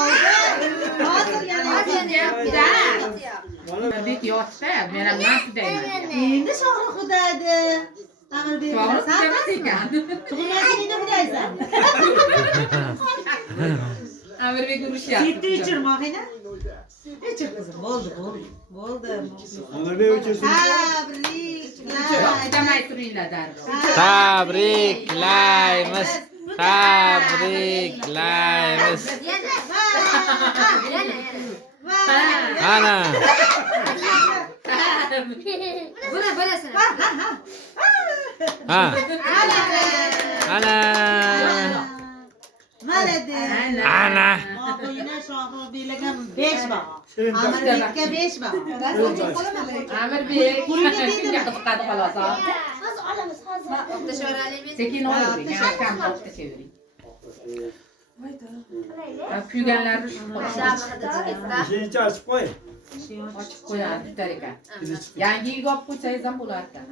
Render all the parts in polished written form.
Hozir yana Bek yoshda, men ham nasib deyman. endi shohri xudadi. Amirbek To'g'ri bilan emas ekan. tug'ilganingni bilaysan. Amirbek urushyapti. Yetti ichirmoqina. Ichir qizim, bo'ldi. Amirbek uchirsin. Tabriklar. Damay turinglar darrov. Tabriklaymiz. Tabriklaymiz. Ana. Buna bilasın. Ha. Ana. Malades. Ana. Mo'yina shohri belagan 5 baho. Amirbekka 5 baho. Amirbek shunga qiziqadi xolos. Sekin olavering, kam o'qitavering. Kuyganlarni Ishini ochib qo'y. ochib qo'yadi bitar ekan. Yangi uyga olib qo'ysangiz ham bo'lar ekan.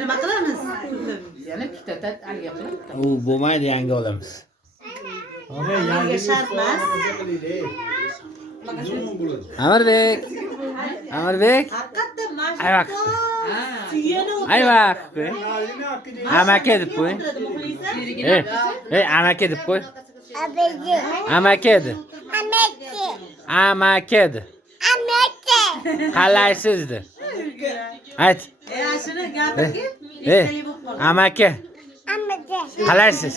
Nima qilamiz? Yana bitta aliga qo'yib. U bo'lmaydi, yangi olamiz. Yangi shart emas. Amirbek. Amirbek. Haqiqatda mana Ayvaq. suyani Ayvaq. Amaki deb qo'y. Amaki deb qo'y. Amaki de. Amaki de. Qalaysiz de. Ayt. shuni gapirgin. Amaki. Qalaysiz?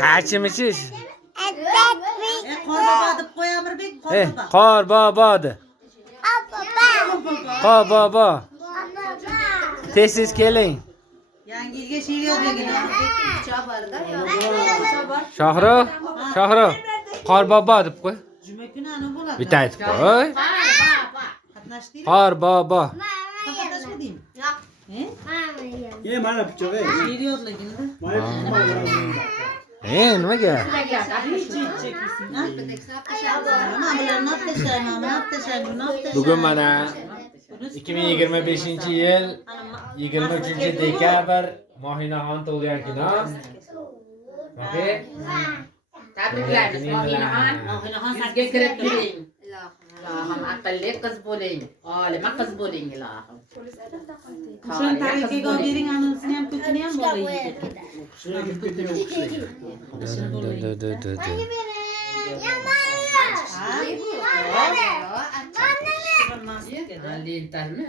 Qachimisiz? Qorbobo deb qo'y Amirbek, qorbobo. Qorbobo de. Qorbobo. Tez keling. Yangi yilga she'r yodlagin Amirbek. Shohruh. Qorbobo deb qo'y. Juma kuni ana bo'ladi. Bitta aytib qo'y. Qatnashdingmi? Qorbobo. Qatnashmadingmi? Ye mana pichoq. She'r yodlagin. Nimaga? Bugun mana 2025-yil 23-dekabr Mohinaxon tug'ilgan kino. Oke. Tabriklaymiz Mohinaxon. Mohinaxon Sizga kirib yuring. Ilohim aqlli qiz bo'ling, olima qiz bo'ling ilohim. Shuni tarixiga olib bering, anosini ham ko'kini ham bo'laydi. Lentami?